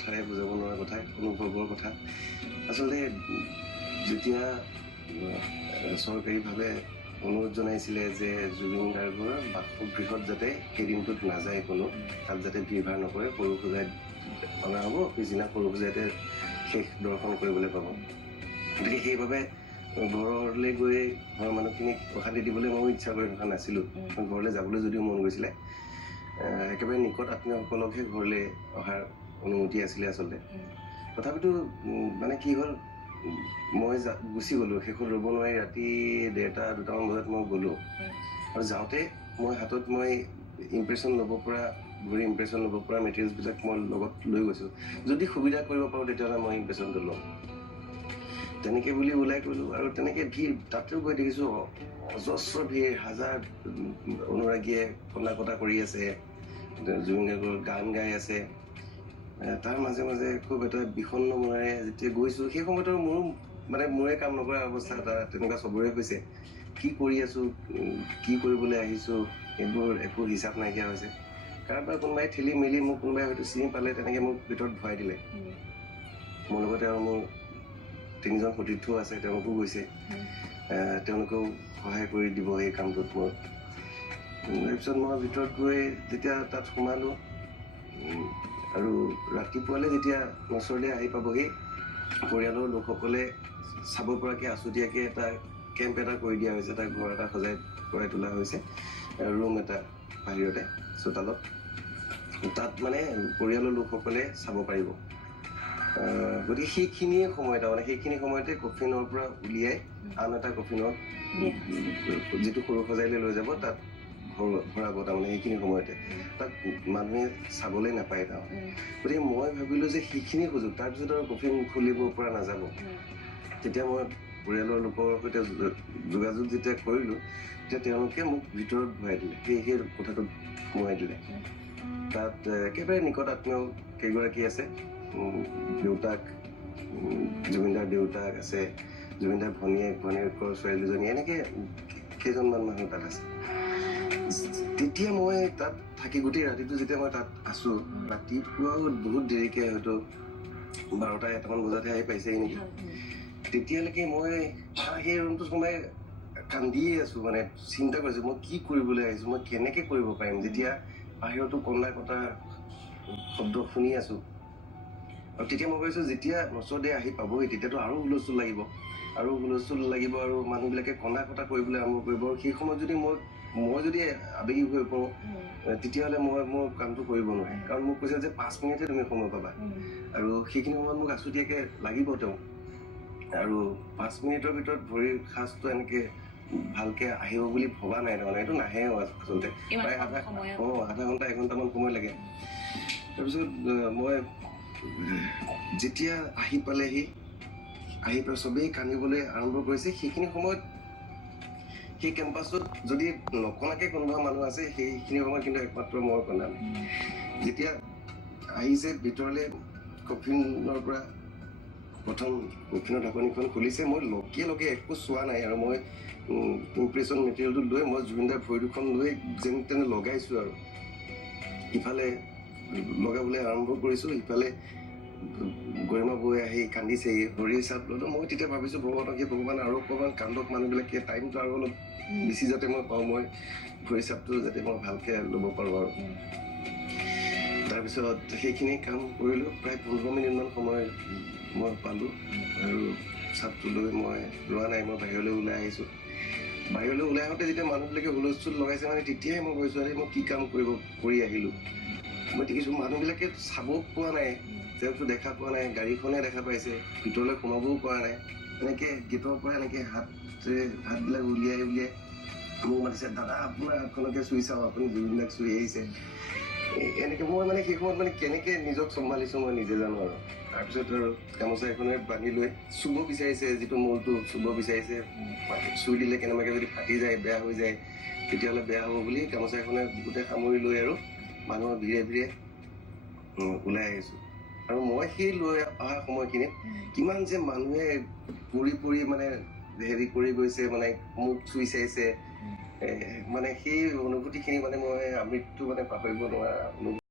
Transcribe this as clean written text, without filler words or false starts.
কথাই বুজাব নোৱাৰা কথা, অনুভৱৰ কথা। আচলতে যেতিয়া চৰকাৰীভাৱে অনুৰোধ জনাইছিলে যে জুবিন গাৰ্গৰ বাসগৃহত যাতে সেই দিনটোত নাযায় কোনো, তাত যাতে ভিৰ ভাৰ নকৰে, সৰু সজাই অনা হ'ব, পিছদিনা সৰু সজাইতে শেষ দৰ্শন কৰিবলৈ পাব। গতিকে সেইবাবে ঘৰলৈ গৈ ঘৰৰ মানুহখিনিক অশান্তি দিবলৈ মই ইচ্ছা কৰি থকা নাছিলোঁ। ঘৰলৈ যাবলৈ যদিও মন গৈছিলে, একেবাৰে নিকট আত্মীয়সকলকহে ঘৰলৈ অহাৰ অনুমতি আছিলে আচলতে। তথাপিতো মানে কি হ'ল, মই গুচি গ'লোঁ। শেষত ৰ'ব নোৱাৰি ৰাতি 1:30-2টামান বজাত মই গ'লোঁ। আৰু যাওঁতে মই হাতত ইমপ্ৰেশ্যন ল'ব পৰা, ঘূৰি ইমপ্ৰেশ্যন ল'ব পৰা মেটেৰিয়েলছবিলাক মই লগত লৈ গৈছোঁ। যদি সুবিধা কৰিব পাৰোঁ তেতিয়াহ'লে মই ইমপ্ৰেশ্যনটো ল'ম। তেনেকৈ বুলি ওলাই গ'লোঁ আৰু তেনেকৈ ভিৰ, তাতেও গৈ দেখিছোঁ অজস্ৰ ভিৰ, হাজাৰ অনুৰাগীয়ে কন্দা কটা কৰি আছে, জুবিন গাৰ্গৰ গান গাই আছে। তাৰ মাজে মাজে খুব এটা বিষণ্ণ মনেৰে যেতিয়া গৈছোঁ, সেই সময়ত আৰু মোৰে কাম নকৰা অৱস্থা এটা তেনেকুৱা চবৰে হৈছে। কি কৰি আছোঁ, কি কৰিবলৈ আহিছোঁ, এইবোৰ একো হিচাপ নাইকিয়া হৈছে। কাৰোবাৰ কোনোবাই ঠেলি মেলি মোক কোনোবাই হয়তো চিনি পালে, তেনেকৈ মোক ভিতৰত ভৰাই দিলে। মোৰ লগতে আৰু মোৰ 3জন সতীৰ্থও আছে, তেওঁলোকো গৈছে। তেওঁলোকেও সহায় কৰি দিব এই কামটোত মোৰ। তাৰপিছত মই ভিতৰত গৈ যেতিয়া তাত সোমালোঁ আৰু ৰাতিপুৱালৈ যেতিয়া ওচৰলৈ আহি পাবহি, পৰিয়ালৰ লোকসকলে চাব পৰাকৈ আছুতীয়াকৈ এটা কেম্প এটা কৰি দিয়া হৈছে, এটা ঘৰ এটা সজাই কৰাই তোলা হৈছে, ৰুম এটা বাহিৰতে চোতালত। তাত মানে পৰিয়ালৰ লোকসকলে চাব পাৰিব। গতিকে সেইখিনিয়ে সময়ত সেইখিনি সময়তে কফিনৰ পৰা উলিয়াই আন এটা কফিনত যিটো সৰু সজাইলৈ লৈ যাব, তাত ভৰাব। তাৰমানে সেইখিনি সময়তে তাত মানুহে চাবলৈ নাপায় তাৰমানে। গতিকে মই ভাবিলোঁ যে সেইখিনি সুযোগ, তাৰপিছত আৰু কফিন খুলিব পৰা নাযাব। তেতিয়া মই পৰিয়ালৰ লোকৰ সৈতে যোগাযোগ যেতিয়া কৰিলোঁ, তেতিয়া তেওঁলোকে মোক ভিতৰত ভৰাই দিলে, সেই কোঠাটোত সোমাই দিলে। তাত একেবাৰে নিকট আত্মীয় কেইগৰাকী আছে। দেউতাক, জুবিনদাৰ দেউতাক আছে, জুবিনদাৰ ভনীয়েকৰ ছোৱালী দুজনী, এনেকৈ কেইজনমান মানুহ তাত আছে। তেতিয়া মই তাত থাকি গোটেই ৰাতিটো যেতিয়া মই তাত আছোঁ, ৰাতিপুৱাও বহুত দেৰিকৈ হয়তো 12টা-1টামান বজাতহে আহি পাইছেহি নেকি। তেতিয়ালৈকে মই সেই ৰুমটোত সোমাই কান্দিয়ে আছোঁ, মানে চিন্তা কৰিছোঁ মই কি কৰিবলৈ আহিছোঁ, মই কেনেকৈ কৰিব পাৰিম, যেতিয়া বাহিৰতো কন্দা কটা শব্দ শুনি আছোঁ। আৰু তেতিয়া মই ভাবিছোঁ যেতিয়া নচদে আহি পাবহি, তেতিয়াতো আৰু হুলস্থুল লাগিব আৰু মানুহবিলাকে কন্দা কটা কৰিবলৈ আৰম্ভ কৰিব। আৰু সেই সময়ত যদি মই যদি আবেগিক হৈ পৰোঁ, তেতিয়াহ'লে মোৰ কামটো কৰিব নোৱাৰে। কাৰণ মোক কৈছে যে 5 মিনিটহে তুমি সময় পাবা, আৰু সেইখিনি সময়ত মোক আছুতীয়াকৈ লাগিব তেওঁ। আৰু 5 মিনিটৰ ভিতৰত ভৰিৰ সাজটো এনেকৈ ভালকৈ আহিব বুলি ভবা নাই, তাৰমানে এইটো নাহেও আচলতে। প্ৰায় আধা ঘণ্টা 1 ঘণ্টামান সময় লাগে। তাৰপিছত মই যেতিয়া আহি পালেহি, আহি পেলাই চবেই কান্দিবলৈ আৰম্ভ কৰিছে। সেইখিনি সময়ত সেই কেম্পাছত যদি নকনাকৈ কোনোবা মানুহ আছে, সেইখিনি সময়ত কিন্তু একমাত্ৰ মই কন্দা নাই। যেতিয়া আহিছে ভিতৰলৈ, কফিনৰ পৰা প্ৰথম কফিনৰ ঢাকনিখন খুলিছে, মই লগে একো চোৱা নাই। আৰু মই ইমপ্ৰেশ্যন মেটেৰিয়েলটো লৈ মই জুবিনদাৰ ভৰি দুখন লৈ যেন তেনে লগাইছোঁ। আৰু ইফালে লগাবলৈ আৰম্ভ কৰিছোঁ, সিফালে গৰিমা বৈ আহি কান্দিছেহি, ভৰিৰ চাপ ল'লোঁ। মই তেতিয়া ভাবিছোঁ ভগৱান আৰু অকণমান কান্দক মানুহবিলাকে, টাইমটো আৰু অলপ বেছি যাতে মই পাওঁ, মই ভৰিৰ চাপটো যাতে মই ভালকৈ ল'ব পাৰোঁ। আৰু তাৰপিছত সেইখিনি কাম কৰিলোঁ। প্ৰায় 15 মিনিটমান সময় মই পালোঁ, আৰু চাপটো লৈ মই ৰোৱা নাই, মই বাহিৰলৈ ওলাই আহিছোঁ। বাহিৰলৈ ওলাই আহোঁতে যেতিয়া মানুহবিলাকে হুলস্থুল লগাইছে, মানে তেতিয়াই মই কৈছোঁ মই কি কাম কৰি আহিলোঁ। মই দেখিছোঁ মানুহবিলাকে চাব পোৱা নাই, তেওঁকতো দেখা পোৱা নাই, গাড়ীখনে দেখা পাইছে, ভিতৰলৈ সোমাবও পৰা নাই। এনেকৈ গেটৰ পৰা এনেকৈ হাতবিলাক উলিয়াই মোক মাতিছে, দাদা আপোনাৰ হাতখনকে চুই চাওঁ, আপুনি জুবিনদাক চুই আহিছে। এনেকৈ মই সেই সময়ত কেনেকৈ নিজক চম্ভালিছোঁ মই নিজে জানো। আৰু তাৰপিছত আৰু গামোচা এখনে বান্ধি লৈ চুব বিচাৰিছে, যিটো মূৰটো চুব বিচাৰিছে, চুই দিলে কেনেবাকৈ যদি ফাটি যায়, বেয়া হৈ যায়, তেতিয়াহ'লে বেয়া হ'ব বুলি গামোচা এখনে গোটেই সামৰি লৈ আৰু মানুহৰ ভিৰে ওলাই আহিছোঁ। আৰু মই সেই লৈ অহা সময়খিনিত কিমান যে মানুহে পৰি হেৰি কৰি গৈছে, মোক চুই চাইছে, সেই অনুভূতিখিনি মই আমৃত্যু পাহৰিব নোৱাৰা অনুভূতি।